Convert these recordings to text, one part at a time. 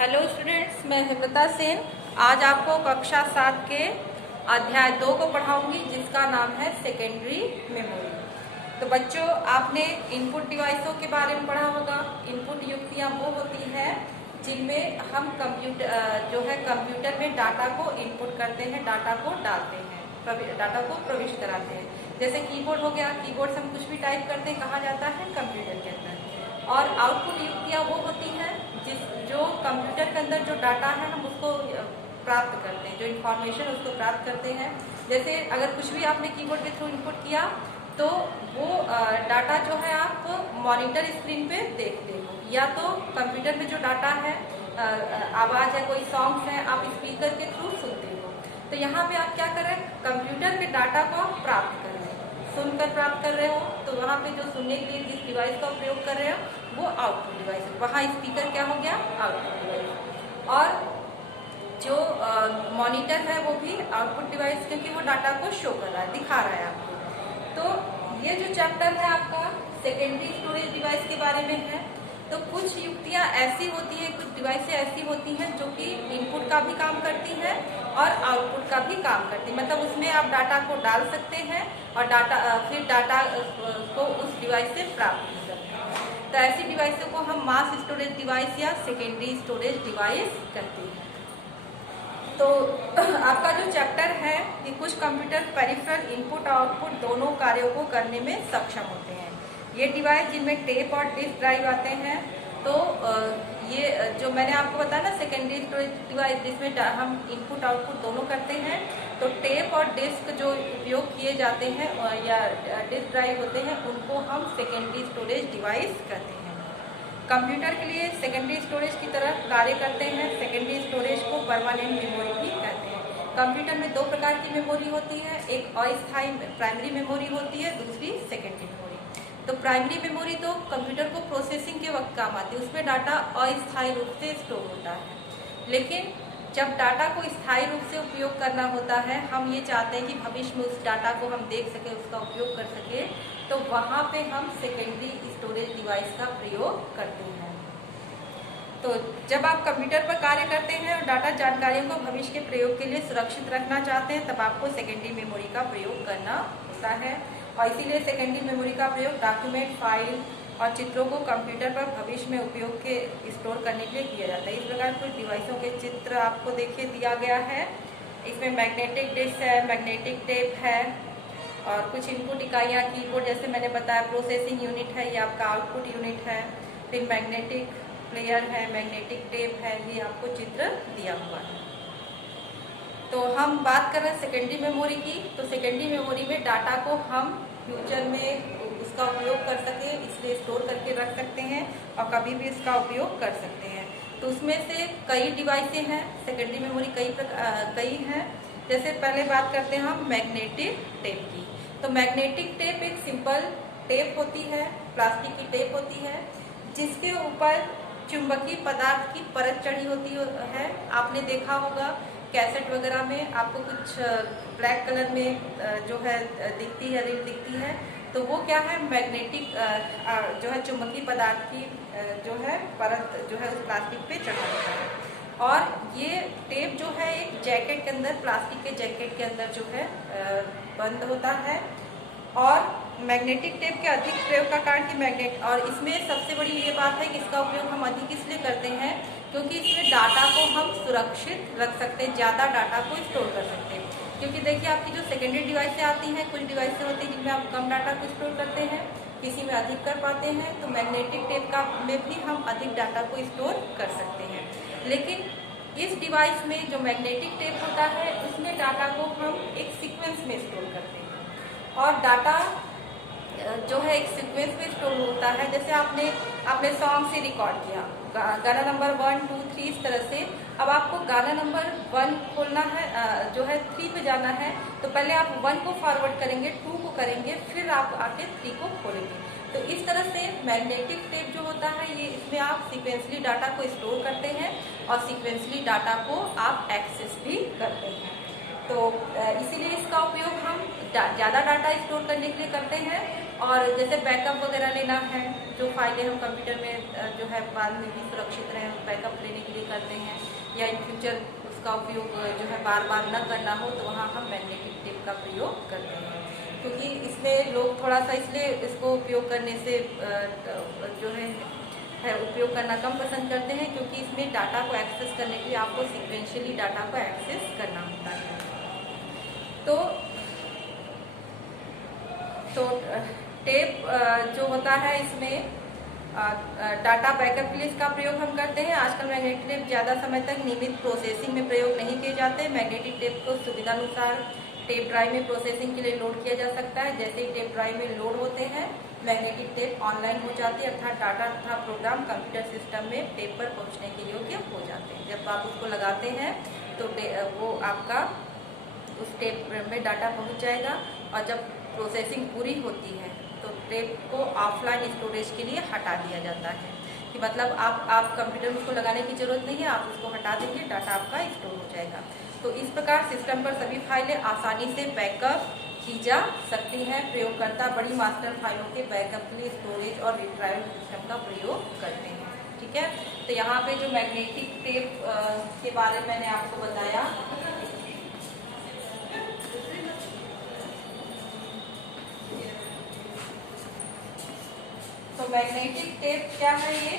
Hello students, मैं हेमलता सेन आज आपको कक्षा 7 के अध्याय 2 को पढ़ाऊंगी, जिसका नाम है सेकेंडरी मेमोरी। तो बच्चों, आपने इनपुट डिवाइसों के बारे में पढ़ा होगा। इनपुट युक्तियां वो होती हैं जिनमें हम कंप्यूटर में डाटा को इनपुट करते हैं, डाटा को डालते हैं, डाटा को प्रविष्ट कराते हैं। जैसे कीबोर्ड हो गया, कीबोर्ड से हम कुछ भी टाइप करते हैं, कहा जाता है कंप्यूटर के अंदर। और आउटपुट युक्तियां वो होती हैं जो कंप्यूटर के अंदर जो डाटा है हम उसको प्राप्त करते हैं, जो इन्फॉर्मेशन उसको प्राप्त करते हैं। जैसे अगर कुछ भी आपने कीबोर्ड के थ्रू इनपुट किया तो वो डाटा जो है आप मॉनिटर स्क्रीन पे देखते हो, या तो कंप्यूटर में जो डाटा है, आवाज़ है, कोई सॉन्ग्स है, आप स्पीकर के थ्रू सुनते हो। तो यहाँ पे आप क्या कर रहे हैं, कंप्यूटर के डाटा को आप प्राप्त कर रहे हो, सुनकर प्राप्त कर रहे हो। तो वहाँ पे जो सुनने के लिए जिस डिवाइस का उपयोग कर रहे हो वो आउटपुट डिवाइस है। वहाँ स्पीकर क्या हो गया, आउटपुट डिवाइस। और जो मॉनिटर है वो भी आउटपुट डिवाइस, क्योंकि वो डाटा को शो कर रहा है, दिखा रहा है आपको। तो ये जो चैप्टर है आपका सेकेंडरी स्टोरेज डिवाइस के बारे में है। तो कुछ युक्तियाँ ऐसी होती हैं, कुछ डिवाइसें ऐसी होती हैं जो कि इनपुट का भी काम करती हैं और आउटपुट का भी काम करती है। मतलब उसमें आप डाटा को डाल सकते हैं और फिर डाटा को उस डिवाइस से प्राप्त कर सकते हैं। तो ऐसी डिवाइसों को हम मास स्टोरेज डिवाइस या सेकेंडरी स्टोरेज डिवाइस कहते हैं। तो आपका जो चैप्टर है कि कुछ कंप्यूटर पेरिफेरल इनपुट और आउटपुट दोनों कार्यों को करने में सक्षम होते हैं। ये डिवाइस जिनमें टेप और डिस्क ड्राइव आते हैं। तो ये जो मैंने आपको बताया ना, सेकेंडरी स्टोरेज डिवाइस जिसमें हम इनपुट आउटपुट दोनों करते हैं, तो टेप और डिस्क जो उपयोग किए जाते हैं या डिस्क ड्राइव होते हैं, उनको हम सेकेंडरी स्टोरेज डिवाइस कहते हैं। कंप्यूटर के लिए सेकेंडरी स्टोरेज की तरह कार्य करते हैं। सेकेंडरी स्टोरेज को परमानेंट मेमोरी भी कहते हैं। कंप्यूटर में दो प्रकार की मेमोरी होती है, एक अस्थायी प्राइमरी मेमोरी होती है, दूसरी सेकेंडरी मेमोरी। तो प्राइमरी मेमोरी तो कंप्यूटर को प्रोसेसिंग के वक्त काम आती है, उसमें डाटा अस्थायी रूप से स्टोर होता है। लेकिन जब डाटा को स्थायी रूप से उपयोग करना होता है, हम ये चाहते हैं कि भविष्य में उस डाटा को हम देख सकें, उसका उपयोग कर सकें, तो वहाँ पे हम सेकेंडरी स्टोरेज डिवाइस का प्रयोग करते हैं। तो जब आप कंप्यूटर पर कार्य करते हैं और डाटा जानकारियों को भविष्य के प्रयोग के लिए सुरक्षित रखना चाहते हैं, तब आपको सेकेंडरी मेमोरी का प्रयोग करना होता है। और इसीलिए सेकेंडरी मेमोरी का प्रयोग डॉक्यूमेंट, फाइल और चित्रों को कंप्यूटर पर भविष्य में उपयोग के स्टोर करने के लिए किया जाता है। इस प्रकार कुछ डिवाइसों के चित्र आपको देखिए दिया गया है। इसमें मैग्नेटिक डिस्क है, मैग्नेटिक टेप है, और कुछ इनपुट इकाइयाँ कीबोर्ड, जैसे मैंने बताया प्रोसेसिंग यूनिट है, ये आपका आउटपुट यूनिट है। फिर मैग्नेटिक प्लेयर है, मैग्नेटिक टेप है, ये आपको चित्र दिया हुआ है। तो हम बात कर रहे हैं सेकेंडरी मेमोरी की। तो सेकेंडरी मेमोरी में डाटा को हम फ्यूचर में उसका उपयोग कर सकें, इसलिए स्टोर करके रख सकते हैं और कभी भी इसका उपयोग कर सकते हैं। तो उसमें से कई डिवाइसें हैं, सेकेंडरी मेमोरी कई हैं। जैसे पहले बात करते हैं हम मैग्नेटिक टेप की। तो मैग्नेटिक टेप एक सिंपल टेप होती है, प्लास्टिक की टेप होती है, जिसके ऊपर चुंबकीय पदार्थ की परत चढ़ी होती है। आपने देखा होगा कैसेट वगैरह में आपको कुछ ब्लैक कलर में जो है दिखती है, रील दिखती है, तो वो क्या है, मैग्नेटिक जो है चुंबकीय पदार्थ की जो है परत जो है उस प्लास्टिक पे चढ़ा होता है। और ये टेप जो है एक जैकेट के अंदर, प्लास्टिक के जैकेट के अंदर जो है बंद होता है। और मैग्नेटिक टेप के अधिक प्रयोग का कारण कि और इसमें सबसे बड़ी ये बात है कि इसका उपयोग हम अधिक इसलिए करते हैं क्योंकि इसमें डाटा को हम सुरक्षित रख सकते हैं, ज़्यादा डाटा को स्टोर कर सकते हैं। क्योंकि देखिए, आपकी जो सेकेंडरी डिवाइसें आती हैं, कुछ डिवाइसें होती हैं जिनमें आप कम डाटा को स्टोर करते हैं, किसी में अधिक कर पाते हैं। तो मैग्नेटिक टेप में भी हम अधिक डाटा को स्टोर कर सकते हैं। लेकिन इस डिवाइस में जो मैग्नेटिक टेप होता है, उसमें डाटा को हम एक सीक्वेंस में स्टोर करते हैं। और डाटा जो है एक सीक्वेंस में स्टोर होता है। जैसे आपने सॉन्ग से रिकॉर्ड किया, गाना नंबर 1, 2, 3 इस तरह से। अब आपको गाना नंबर 1 खोलना है, जो है 3 पे जाना है, तो पहले आप 1 को फॉरवर्ड करेंगे, 2 को करेंगे, फिर आप आके 3 को खोलेंगे। तो इस तरह से मैग्नेटिक टेप जो होता है, ये इसमें आप सीक्वेंसली डाटा को स्टोर करते हैं और सीक्वेंसली डाटा को आप एक्सेस भी करते हैं। तो इसीलिए इसका उपयोग हम ज़्यादा डाटा स्टोर करने के लिए करते हैं। और जैसे बैकअप वगैरह लेना है, जो फाइलें हम कंप्यूटर में जो है बाद में भी सुरक्षित रहें, बैकअप बैकअप लेने के लिए करते हैं, या इन फ्यूचर उसका उपयोग जो है बार बार न करना हो तो वहाँ हम मैग्नेटिक टेप का प्रयोग करते हैं। क्योंकि इसमें लोग थोड़ा सा इसलिए इसको उपयोग करने से जो है उपयोग करना कम पसंद करते हैं, क्योंकि इसमें डाटा को एक्सेस करने के लिए आपको सीक्वेंशियली डाटा को एक्सेस करना होता है। तो टेप जो होता है इसमें डाटा बैकअप के लिए इसका प्रयोग हम करते हैं। आजकल मैग्नेटिक टेप ज़्यादा समय तक नियमित प्रोसेसिंग में प्रयोग नहीं किए जाते। मैग्नेटिक टेप को सुविधानुसार टेप ड्राइव में प्रोसेसिंग के लिए लोड किया जा सकता है। जैसे ही टेप ड्राइव में लोड होते हैं, मैग्नेटिक टेप ऑनलाइन हो जाती है, अर्थात डाटा तथा प्रोग्राम कंप्यूटर सिस्टम में टेप पर पहुंचने के योग्य हो जाते हैं। जब आप उसको लगाते हैं तो वो आपका उस टेप में डाटा पहुंच जाएगा, और जब प्रोसेसिंग पूरी होती है तो टेप को ऑफलाइन स्टोरेज के लिए हटा दिया जाता है। कि मतलब आप कंप्यूटर में उसको लगाने की जरूरत नहीं है, आप उसको हटा देंगे, डाटा आपका स्टोर हो जाएगा। तो इस प्रकार सिस्टम पर सभी फाइलें आसानी से बैकअप की जा सकती हैं। प्रयोगकर्ता बड़ी मास्टर फाइलों के बैकअप के लिए स्टोरेज और रिट्राइवल सिस्टम का प्रयोग करते हैं। ठीक है, तो यहाँ पे जो मैग्नेटिक टेप के बारे में मैंने आपको बताया, तो मैग्नेटिक टेप क्या है? ये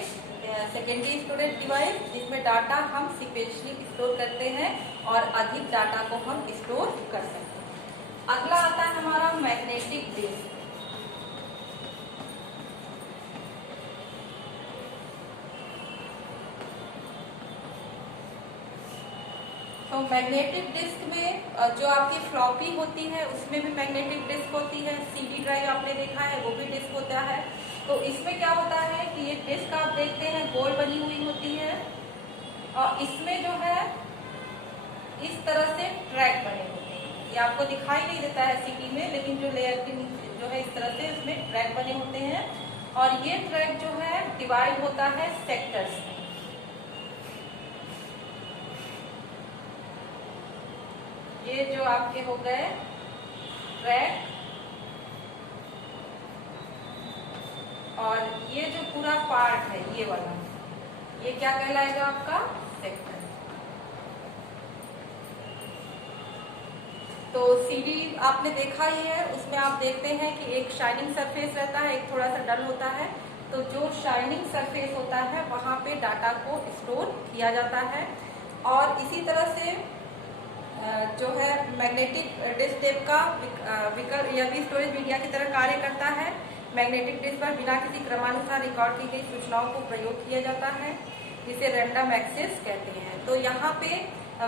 सेकेंडरी स्टोरेज डिवाइस जिसमें डाटा हम सीक्वेंशियली स्टोर करते हैं और अधिक डाटा को हम स्टोर कर सकते हैं। अगला आता है हमारा मैग्नेटिक डिस्क। तो मैग्नेटिक डिस्क में जो आपकी फ्लॉपी होती है उसमें भी मैग्नेटिक डिस्क होती है। सीडी ड्राइव आपने देखा है, वो भी डिस्क होता है। तो इसमें क्या होता है कि ये डिस्क आप देखते हैं गोल बनी हुई होती है, और इसमें जो है इस तरह से ट्रैक बने होते हैं। ये आपको दिखाई नहीं देता है सीडी में, लेकिन जो लेयर की जो है इस तरह से इसमें ट्रैक बने होते हैं, और ये ट्रैक जो है डिवाइड होता है सेक्टर्स में। ये जो आपके हो गए ट्रैक, और ये जो पूरा पार्ट है ये वाला, ये क्या कहलाएगा? आपका सेक्टर। तो सीडी आपने देखा ही है, उसमें आप देखते हैं कि एक शाइनिंग सरफेस रहता है, एक थोड़ा सा डल होता है। तो जो शाइनिंग सरफेस होता है वहां पे डाटा को स्टोर किया जाता है। और इसी तरह से जो है मैग्नेटिक डिस्क टेप का विकल्प या भी स्टोरेज मीडिया की तरह कार्य करता है। मैग्नेटिक डिस्क पर बिना किसी क्रमानुसार रिकॉर्ड की गई सूचनाओं को प्रयोग किया जाता है, जिसे रैंडम एक्सेस कहते हैं। तो यहाँ पे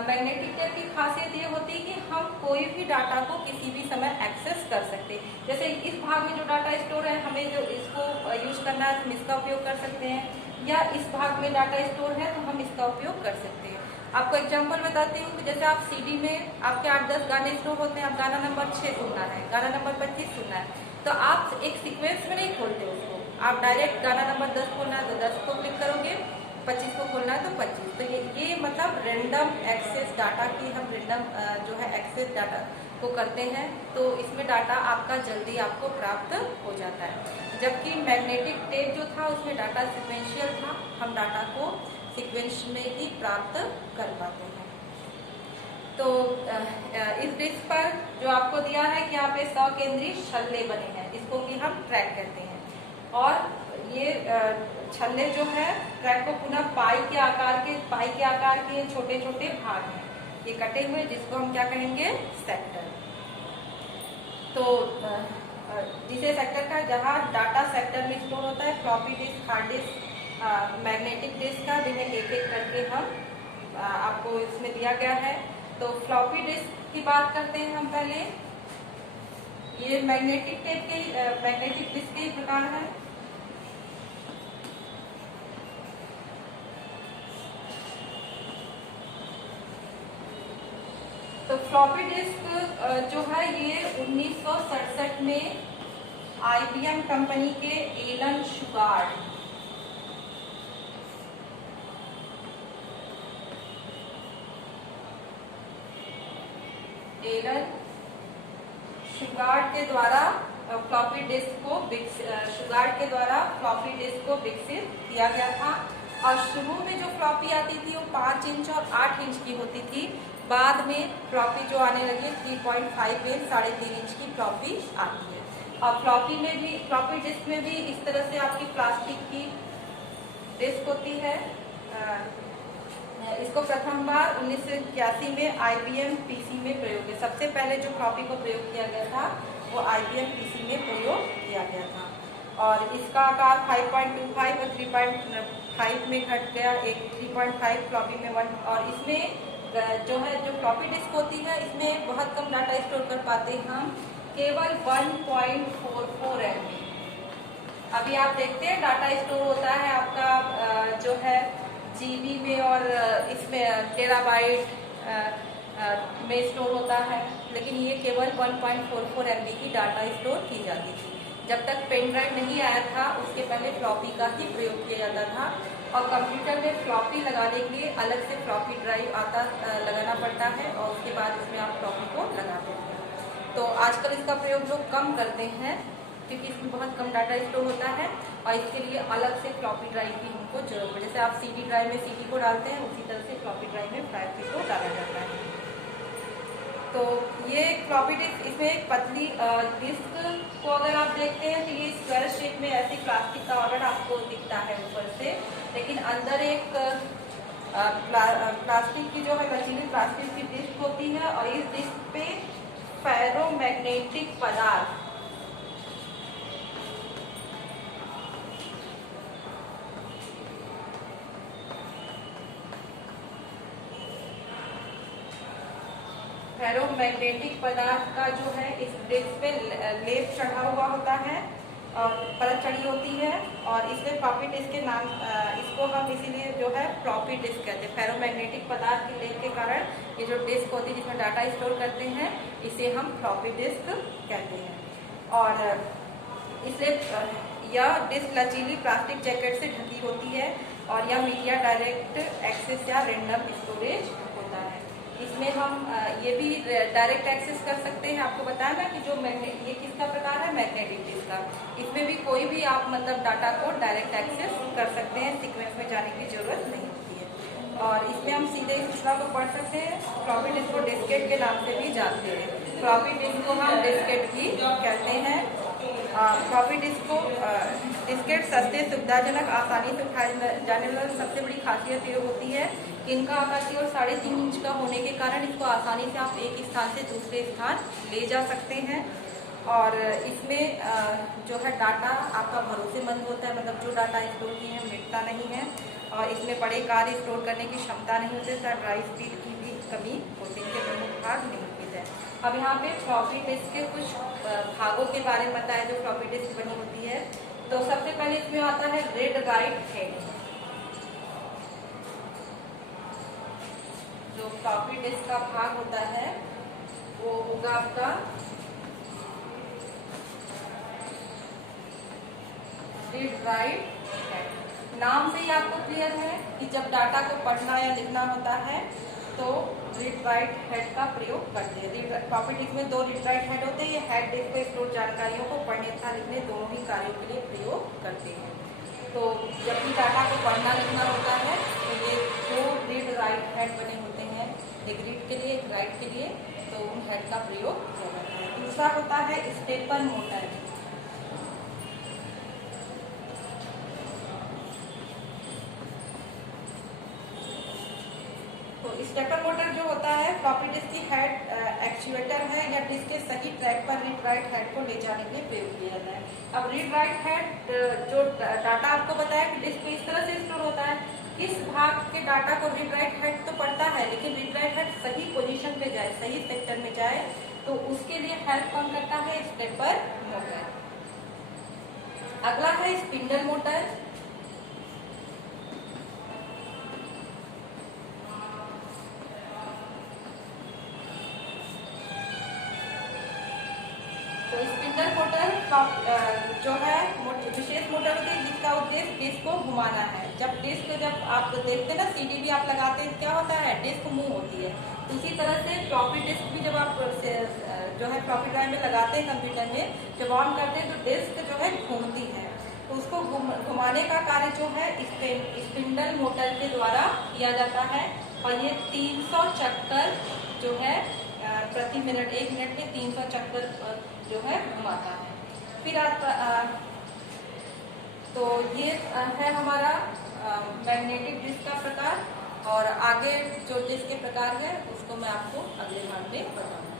मैग्नेटिक टेप की खासियत ये होती है कि हम कोई भी डाटा को किसी भी समय एक्सेस कर सकते हैं। जैसे इस भाग में जो डाटा स्टोर है, हमें जो इसको यूज करना है तो हम इसका उपयोग कर सकते हैं, या इस भाग में डाटा स्टोर है तो हम इसका उपयोग कर सकते हैं। आपको एग्जांपल बताती हूँ कि जैसे आप सीडी में आपके 8-10 गाने स्टोर होते हैं, आप गाना नंबर 6 सुनना है, गाना नंबर 25 सुनना है, तो आप एक सीक्वेंस में नहीं खोलते उसको, आप डायरेक्ट गाना नंबर 10 खोलना है तो 10 को क्लिक करोगे, 25 को खोलना है तो 25। तो ये मतलब रैंडम एक्सेस डाटा की हम रैंडम जो है एक्सेस डाटा को करते हैं, तो इसमें डाटा आपका जल्दी आपको प्राप्त हो जाता है। जबकि मैग्नेटिक टेप जो था उसमें डाटा सिक्वेंशियल था, हम डाटा को सीक्वेंस में ही प्राप्त कर पाते हैं। तो इस डिस्क पर जो आपको दिया है कि यहाँ पे 100 केंद्रीय छल्ले बने हैं, इसको कि हम ट्रैक कहते हैं। और ये छल्ले जो है ट्रैक को पुनः पाई के आकार के छोटे छोटे भाग हैं, ये कटे हुए, जिसको हम क्या कहेंगे? सेक्टर। तो जिसे सेक्टर का, जहाँ डाटा सेक्टर में स्टोर होता है, floppy disk, hard disk, magnetic disk का, जिन्हें एक एक करके हम आपको इसमें दिया गया है। तो फ्लॉपी डिस्क की बात करते हैं हम पहले। ये मैग्नेटिक टेप के मैग्नेटिक डिस्क के प्रकार है। तो फ्लॉपी डिस्क जो है ये 1967 में IBM कंपनी के एलन शुगार्ड के द्वारा फ्लॉपी डिस्क को विकसित किया गया था। और शुरू में जो फ्लॉपी आती थी वो 5 इंच और 8 इंच की होती थी। बाद में फ्लॉपी जो आने लगी 3.5 इंच 3.5 इंच की फ्लॉपी आती है। और फ्लॉपी में भी, फ्लॉपी डिस्क में भी इस तरह से आपकी प्लास्टिक की डिस्क होती है। इसको प्रथम बार 1981 में IBM PC में प्रयोग किया। सबसे पहले जो फ्लॉपी को प्रयोग किया गया था वो IBM PC में प्रयोग किया गया था। और इसका आकार 5.25 और 3.5 में घट गया, एक 3.5 फ्लॉपी में 1। और इसमें जो है, जो फ्लॉपी डिस्क होती है, इसमें बहुत कम डाटा स्टोर कर पाते हैं हम, केवल 1.44 MB। अभी आप देखते हैं डाटा स्टोर होता है आपका जो है GB में, और इसमें टेराबाइट में स्टोर होता है, लेकिन ये केवल 1.44 MB की डाटा स्टोर की जाती थी। जब तक पेन ड्राइव नहीं आया था उसके पहले फ्लॉपी का ही प्रयोग किया जाता था। और कंप्यूटर में फ्लॉपी लगाने के लिए अलग से फ्लॉपी ड्राइव लगाना पड़ता है, और उसके बाद उसमें आप फ्लॉपी को लगा देते हैं। तो आजकल इसका प्रयोग लोग कम करते हैं क्योंकि इसमें बहुत कम डाटा स्टोर होता है, और इसके लिए अलग से फ्लॉपी ड्राइव की हमको जरूरत है। जैसे आप CD ड्राइव में CD को डालते हैं, उसी तरह से फ्लॉपी ड्राइव में फ्लॉपी को डाला जाता है। तो ये फ्लॉपी डिस्क, इसमें एक पतली डिस्क को अगर आप देखते हैं तो ये स्क्वायर शेप में ऐसी प्लास्टिक का ऑर्डर आपको दिखता है ऊपर से, लेकिन अंदर एक प्लास्टिक की जो है लचीली प्लास्टिक की डिस्क होती है, और इस डिस्क पे फेरोमैग्नेटिक पदार्थ फेरोमैग्नेटिक पदार्थ का जो है इस डिस्क पे लेप चढ़ा हुआ होता है और परत चढ़ी होती है, और इसलिए फ्लॉपी डिस्क के नाम, इसको हम इसीलिए जो है फ्लॉपी डिस्क कहते हैं। फेरोमैग्नेटिक पदार्थ के लेप के कारण ये जो डिस्क होती है जिसमें डाटा स्टोर करते हैं, इसे हम फ्लॉपी डिस्क कहते हैं। और इसलिए यह डिस्क लचीली प्लास्टिक जैकेट से ढकी होती है, और यह मीडिया डायरेक्ट एक्सेस या रैंडम स्टोरेज होता है। इसमें हम ये भी डायरेक्ट एक्सेस कर सकते हैं। आपको बताया ना कि जो ये किसका प्रकार है, मैग्नेटिक डिस्क का। इसमें भी कोई भी आप मतलब डाटा को डायरेक्ट एक्सेस कर सकते हैं, सीक्वेंस में जाने की जरूरत नहीं होती है। और इसमें हम सीधे इस सूचना को पढ़ सकते हैं। फ्लॉपी डिस्क को डिस्केट के नाम से भी जानते हैं। फ्लॉपी डिस्क को हम डिस्केट भी कहते हैं। फ्लॉपी डिस्क को डिस्केट सस्ते, सुविधाजनक, आसानी से उठाए जाने वाली सबसे बड़ी खासियत ये होती है कि इनका आकार केवल 3.5 इंच का होने के कारण इसको आसानी से आप एक स्थान से दूसरे स्थान ले जा सकते हैं। और इसमें जो है डाटा आपका भरोसेमंद होता है, मतलब जो डाटा स्टोर किए हैं मिटता नहीं है, और इसमें बड़े कार्य स्टोर करने की क्षमता नहीं होती है, ड्राइव स्पीड की भी कमी होती है, इनके प्रमुख भाग निम्नलिखित है। अब यहाँ पे फ्लॉपी डिस्क के कुछ भागों के बारे में बताया जो फ्लॉपी डिस्क बनी होती है। तो सबसे पहले इसमें आता है रीड राइट हेड। जो फ्लॉपी डिस्क का भाग होता है वो होगा आपका रीड राइट हेड। नाम से ही आपको क्लियर है कि जब डाटा को पढ़ना या लिखना होता है तो रीड राइट हेड का प्रयोग करते हैं। फ्लॉपी डिस्क में 2 रीड राइट हेड होते हैं। ये हेड डिस्क को स्टोर जानकारियों को पढ़ने तथा लिखने दोनों ही कार्यों के लिए प्रयोग करते हैं। तो जब भी डाटा को पढ़ना लिखना होता है तो ये 2 रीड राइट हेड बने होते हैं, एक रीड के लिए, एक राइट के लिए, तो उन हेड का प्रयोग किया जाता है। दूसरा होता है स्टेपर मोटर। तो स्टेपर मोटर जो होता है फ्लॉपी डिस्क की हेड एक्चुएटर है या डिस्क के सही ट्रैक पर रीड राइट हेड को ले जाने के लिए प्रयोग किया जाता है। अब रीड राइट हेड जो डाटा आपको बताया कि डिस्क में इस तरह से स्टोर होता है, किस भाग के डाटा को रीड राइट हेड तो पढ़ता है, लेकिन रीड राइट हेड सही पोजीशन पे जाए, सही सेक्टर में जाए, तो उसके लिए हेल्प कौन करता है, स्टेपर मोटर। अगला है स्पिंडल मोटर। तो स्पिंडल मोटर जो है विशेष मोटर होती है जिसका उद्देश्य डिस्क को घुमाना है। जब आप देखते हैं ना CD भी आप लगाते हैं, क्या होता है, डिस्क मूव होती है। तो इसी तरह से फ्लॉपी डिस्क भी जब आप जो है फ्लॉपी ड्राइव में लगाते हैं कंप्यूटर में, जब ऑन करते हैं तो डिस्क जो है घूमती है। तो उसको घुमाने का कार्य जो है स्पिंडल मोटर के द्वारा किया जाता है और ये 300 चक्कर जो है प्रति मिनट, 1 मिनट में 300 चक्कर जो है घुमाता है। फिर तो ये है हमारा मैग्नेटिक डिस्क का प्रकार, और आगे जो डिस्क के प्रकार है उसको मैं आपको अगले भाग में बताऊंगी।